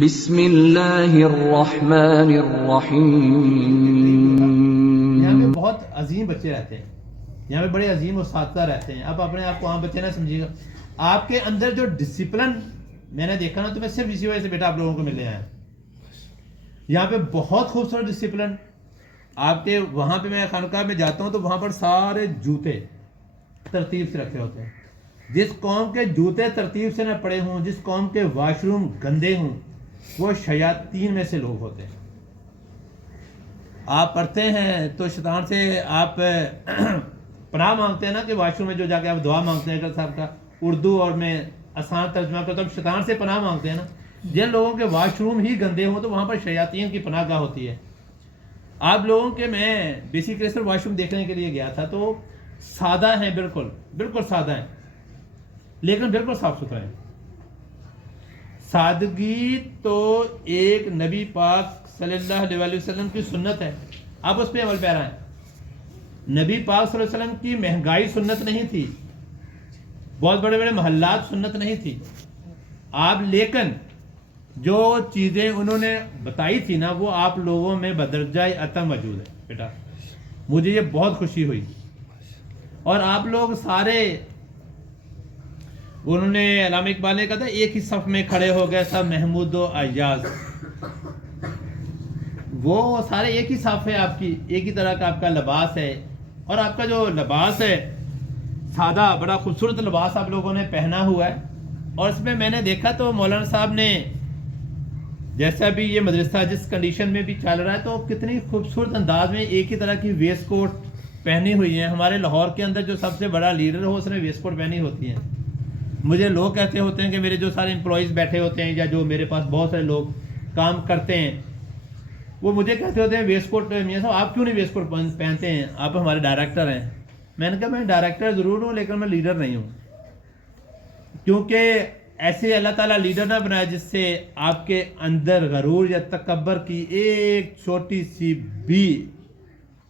بسم اللہ الرحمن الرحیم. یہاں پہ بہت عظیم بچے رہتے ہیں، یہاں پہ بڑے عظیم اساتذہ رہتے ہیں. اب اپنے آپ کو عام بچے نہ سمجھیے گا. آپ کے اندر جو ڈسپلن میں نے دیکھا نا، تو میں صرف اسی وجہ سے بیٹا آپ لوگوں کو ملنے آیا. یہاں پہ بہت خوبصورت ڈسپلن. آپ کے وہاں پہ میں خانقاہ میں جاتا ہوں تو وہاں پر سارے جوتے ترتیب سے رکھے ہوتے ہیں. جس قوم کے جوتے ترتیب سے نہ پڑے ہوں، جس قوم کے واش روم گندے ہوں، وہ شیاطین میں سے لوگ ہوتے ہیں. آپ پڑھتے ہیں تو شیطان سے آپ پناہ مانگتے ہیں نا، کہ واش روم میں جو جا کے آپ دعا مانگتے ہیں صاحب کا اردو اور میں آسان ترجمہ کرتا ہوں، شیطان سے پناہ مانگتے ہیں نا. جن لوگوں کے واش روم ہی گندے ہوں تو وہاں پر شیاطین کی پناہ گاہ ہوتی ہے. آپ لوگوں کے میں بیسک کریسٹل واش روم دیکھنے کے لیے گیا تھا، تو سادہ ہیں، بالکل بالکل سادہ ہیں، لیکن بالکل صاف ستھرا ہے. سادگی تو ایک نبی پاک صلی اللہ علیہ وسلم کی سنت ہے. آپ اس پہ عمل پیرا ہیں. نبی پاک صلی اللہ علیہ وسلم کی مہنگائی سنت نہیں تھی، بہت بڑے بڑے محلات سنت نہیں تھی. آپ لیکن جو چیزیں انہوں نے بتائی تھی نا، وہ آپ لوگوں میں بدرجہ عطا موجود ہے بیٹا. مجھے یہ بہت خوشی ہوئی. اور آپ لوگ سارے، انہوں نے علامہ اقبال نے کہا تھا ایک ہی صف میں کھڑے ہو گئے سب محمود و ایاز. وہ سارے ایک ہی صف ہے، آپ کی ایک ہی طرح کا آپ کا لباس ہے. اور آپ کا جو لباس ہے سادہ، بڑا خوبصورت لباس آپ لوگوں نے پہنا ہوا ہے. اور اس میں نے دیکھا تو مولانا صاحب نے جیسا بھی یہ مدرسہ جس کنڈیشن میں بھی چل رہا ہے، تو کتنی خوبصورت انداز میں ایک ہی طرح کی ویسٹ کوٹ پہنی ہوئی ہیں. ہمارے لاہور کے اندر جو سب سے بڑا لیڈر ہو اس نے ویسٹ کوٹ پہنی ہوتی ہیں. مجھے لوگ کہتے ہوتے ہیں کہ میرے جو سارے امپلائیز بیٹھے ہوتے ہیں یا جو میرے پاس بہت سارے لوگ کام کرتے ہیں، وہ مجھے کہتے ہوتے ہیں ویسٹ کوٹ میاں صاحب آپ کیوں نہیں ویسٹ کوٹ پہنتے ہیں، آپ ہمارے ڈائریکٹر ہیں. میں نے کہا میں ڈائریکٹر ضرور ہوں لیکن میں لیڈر نہیں ہوں، کیونکہ ایسے اللہ تعالیٰ لیڈر نہ بنائے جس سے آپ کے اندر غرور یا تکبر کی ایک چھوٹی سی بھی،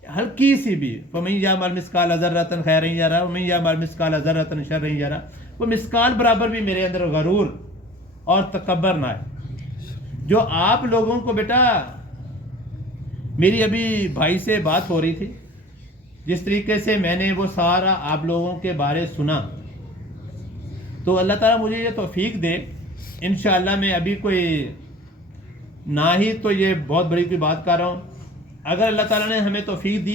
ہلکی سی بھی، فَمَن يَعْمَلْ مِثْقَالَ ذَرَّةٍ خَيْرًا يَرَهُ وَمَن يَعْمَلْ مِثْقَالَ ذَرَّةٍ شَرًّا يَرَهُ. وہ مثقال برابر بھی میرے اندر غرور اور تکبر نہ ہے. جو آپ لوگوں کو بیٹا، میری ابھی بھائی سے بات ہو رہی تھی، جس طریقے سے میں نے وہ سارا آپ لوگوں کے بارے سنا، تو اللہ تعالیٰ مجھے یہ توفیق دے. انشاءاللہ میں ابھی کوئی نہ ہی تو یہ بہت بڑی کوئی بات کر رہا ہوں. اگر اللہ تعالیٰ نے ہمیں توفیق دی